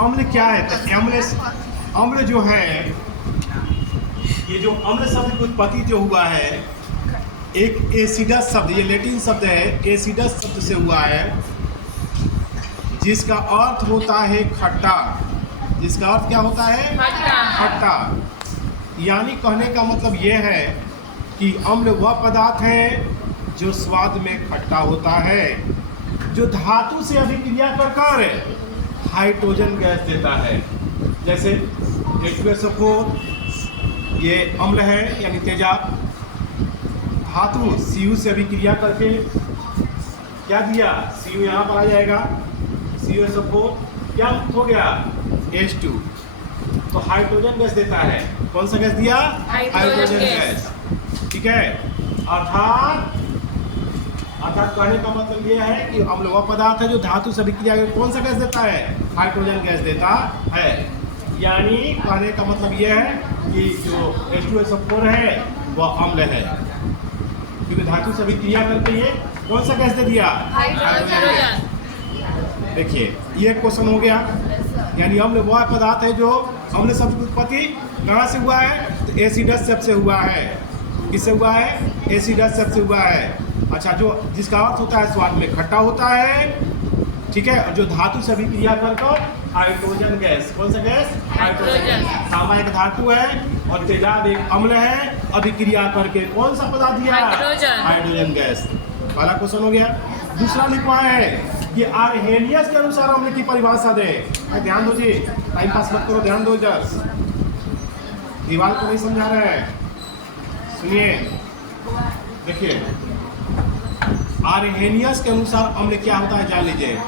अम्ल क्या है? तो अम्ल जो है, ये जो अम्ल शब्द की उत्पत्ति जो हुआ है, एक एसिडस शब्द, ये लैटिन शब्द है, एसिडस शब्द से हुआ है, जिसका अर्थ होता है खट्टा। जिसका अर्थ क्या होता है? खट्टा। यानी कहने का मतलब ये है कि अम्ल वह पदार्थ है जो स्वाद में खट्टा होता है, जो धातु से अभिक्रिया कर हाइड्रोजन गैस देता है। जैसे H2SO4 ये अम्ल है यानी तेजाब, धातु Cu से अभिक्रिया करके क्या दिया? Cu यहाँ पर आ जाएगा, CuSO4 क्या हो गया? H2, तो हाइड्रोजन गैस देता है। कौन सा गैस दिया? Hydrogen gas. ठीक है, अर्थात कहने का मतलब ये है कि अम्ल वह पदार्थ है जो धातु से अभिक्रिया करके कौन सा गैस देता है? हाइड्रोजन गैस देता है। यानी कहने का मतलब ये है कि जो H2SO4 है वह अम्ल है, क्योंकि धातु से अभिक्रिया करके ये कौन सा गैस दे दिया? Hydrogen gas. देखिए ये क्वेश्चन हो गया। यानी अम्ल वह पदार्थ है जो, अम्ल शब्द की उत्पत्ति कहाँ से हुआ है? तो एसिडस शब्द से हुआ है। किससे हुआ है? एसिडस शब्द से हुआ है। अच्छा, जो जिसका अर्थ होता है स्वाद में खट्टा होता है, ठीक है, और जो धातु से अभिक्रिया कर हाइड्रोजन गैस। कौन सा गैस? हाइड्रोजन। तांबा एक धातु है और तेजाब एक अम्ल है, अभिक्रिया करके कौन सा पदार्थ दिया? Hydrogen gas. पहला क्वेश्चन हो गया। दूसरा लिखवा है कि आर्हेनियस के अनुसार अम्ल की परिभाषा दे। ध्यान दो जी, टाइम पास मत करो, ध्यान दो इधर, दीवार को नहीं समझा रहे हैं, सुनिए। देखिए आर्हेनियस के अनुसार अम्ल क्या होता है जान लीजिए।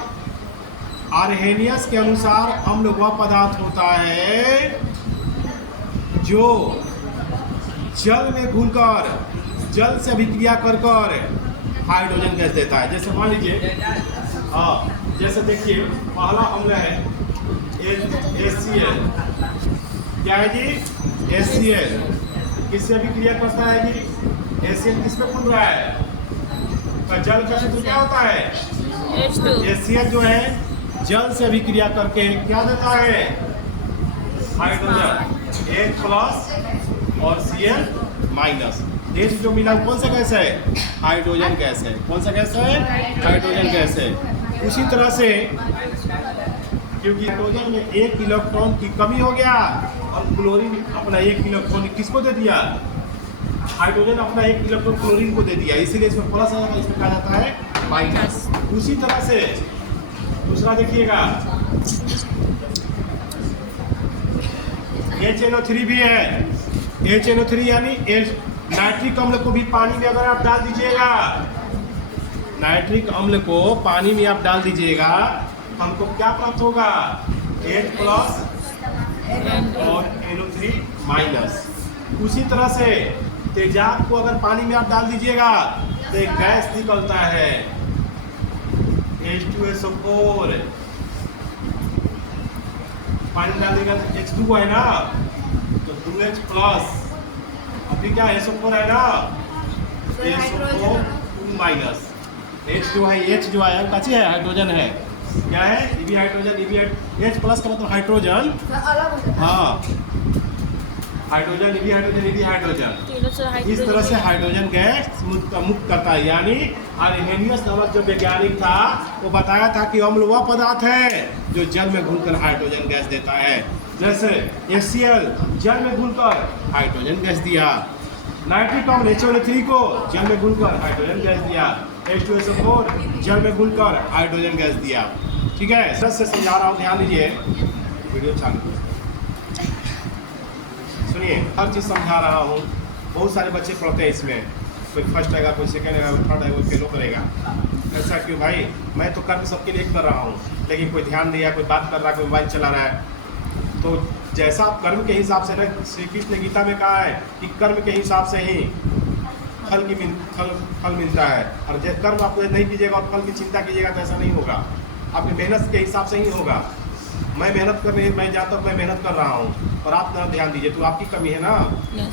आर्हेनियस के अनुसार अम्ल वह पदार्थ होता है जो जल में घुलकर, जल से अभिक्रिया कर हाइड्रोजन गैस देता है। जैसे मान लीजिए, हाँ, जैसे देखिए पहला अम्ल है HCl। क्या है जी? HCl किससे अभिक्रिया करता है जी? HCl किस पे खुल रहा है? जल का सूत्र क्या होता है? HCl जो है जल से अभिक्रिया करके क्या देता है? हाइड्रोजन, H+ और Cl-। H जो मिला कौन सा गैस है? हाइड्रोजन गैस है। कौन सा गैस है? हाइड्रोजन गैस है। उसी तरह से क्योंकि हाइड्रोजन में एक इलेक्ट्रॉन की कमी हो गया और क्लोरीन अपना एक इलेक्ट्रॉन किसको दे दिया? हाइड्रोजन अपना एक इलेक्ट्रॉन क्लोरीन को दे दिया, इसीलिए इसमें प्लस है, इसमें कहा जाता है माइनस। उसी तरह से दूसरा देखिएगा, HNO3 भी है। HNO3 यानी नाइट्रिक अम्ल को भी पानी में अगर आप डाल दीजिएगा, नाइट्रिक अम्ल को पानी में आप डाल दीजिएगा, हमको क्या प्राप्त होगा? H+ और NO3-। उसी तरह से तेजाब को अगर पानी में आप डाल दीजिएगा तो एक गैस निकलता है H2SO4। पानी डाल देगा तो H2 है ना, तो 2H+, अभी क्या SO4 है ना, SO4 H जो है, H जो है कच्ची है, हाइड्रोजन है। क्या है? ये भी हाइड्रोजन, ये भी H+ का मतलब हाइड्रोजन। हाँ, हाइड्रोजन, ये भी हाइड्रोजन, ये भी हाइड्रोजन। इस तरह से हाइड्रोजन गैस मुक्त करता है। यानी आर्हेनियस नामक जो वैज्ञानिक था वो बताया था कि अम्ल वह पदार्थ है जो जल में घुलकर हाइड्रोजन गैस देता है। जैसे HCl जल में घुलकर हाइड्रोजन गैस दिया, नाइट्रिक अम्ल HNO3 को जल में घुलकर हाइड्रोजन गैस दिया, H2SO4 जल में घुलकर हाइड्रोजन गैस दिया। ठीक है, सर से समझा रहा हूँ, ध्यान दीजिए, वीडियो चालू सुनिए, हर चीज़ समझा रहा हूँ। बहुत सारे बच्चे पढ़ते हैं इसमें, कोई फर्स्ट आएगा, कोई सेकंड आएगा, कोई थर्ड आएगा, कोई फेलो करेगा। ऐसा क्यों भाई? मैं तो कर्म सबके लिए कर रहा हूँ, लेकिन कोई ध्यान दिया, कोई बात कर रहा है, कोई मोबाइल चला रहा है। तो जैसा आप कर्म के हिसाब से ना, श्री कृष्ण गीता में कहा है कि कर्म के हिसाब से ही फल मिलता है। और जब कर्म आप नहीं कीजिएगा और फल की चिंता कीजिएगा तो ऐसा नहीं होगा, आपकी मेहनत के हिसाब से ही होगा। मैं मेहनत करने, मैं जाता हूँ, मैं मेहनत कर रहा हूँ और आप ना ध्यान दीजिए, तो आपकी कमी है ना,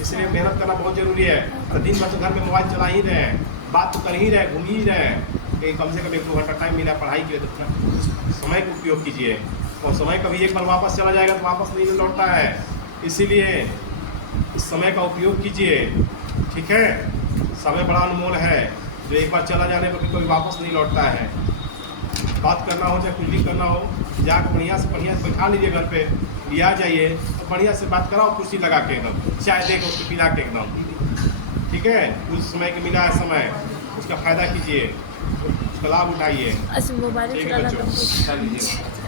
इसलिए मेहनत करना बहुत ज़रूरी है। और दिन भर तो घर में मोबाइल चला ही रहे, बात तो कर ही रहे, घूम ही रहे, कम से कम 1-2 घंटा टाइम मिला पढ़ाई के लिए, तो समय का उपयोग कीजिए। और समय कभी एक बार वापस चला जाएगा तो वापस नहीं लौटता है। इसीलिए इस समय का उपयोग कीजिए, ठीक है। समय बड़ा अनमोल है, जो एक बार चला जाने पर कभी वापस नहीं लौटता है। बात करना हो चाहे कुछ भी करना हो, जाकर बढ़िया से बैठा लीजिए घर पे, लिया जाइए और बढ़िया से बात कराओ, कुर्सी लगा के एकदम, चाय देकर उसको पिला के एकदम, ठीक है। कुछ समय के मिला है समय, उसका फ़ायदा कीजिए, उसका लाभ उठाइए। मोबाइल ठीक है बच्चों, लीजिए।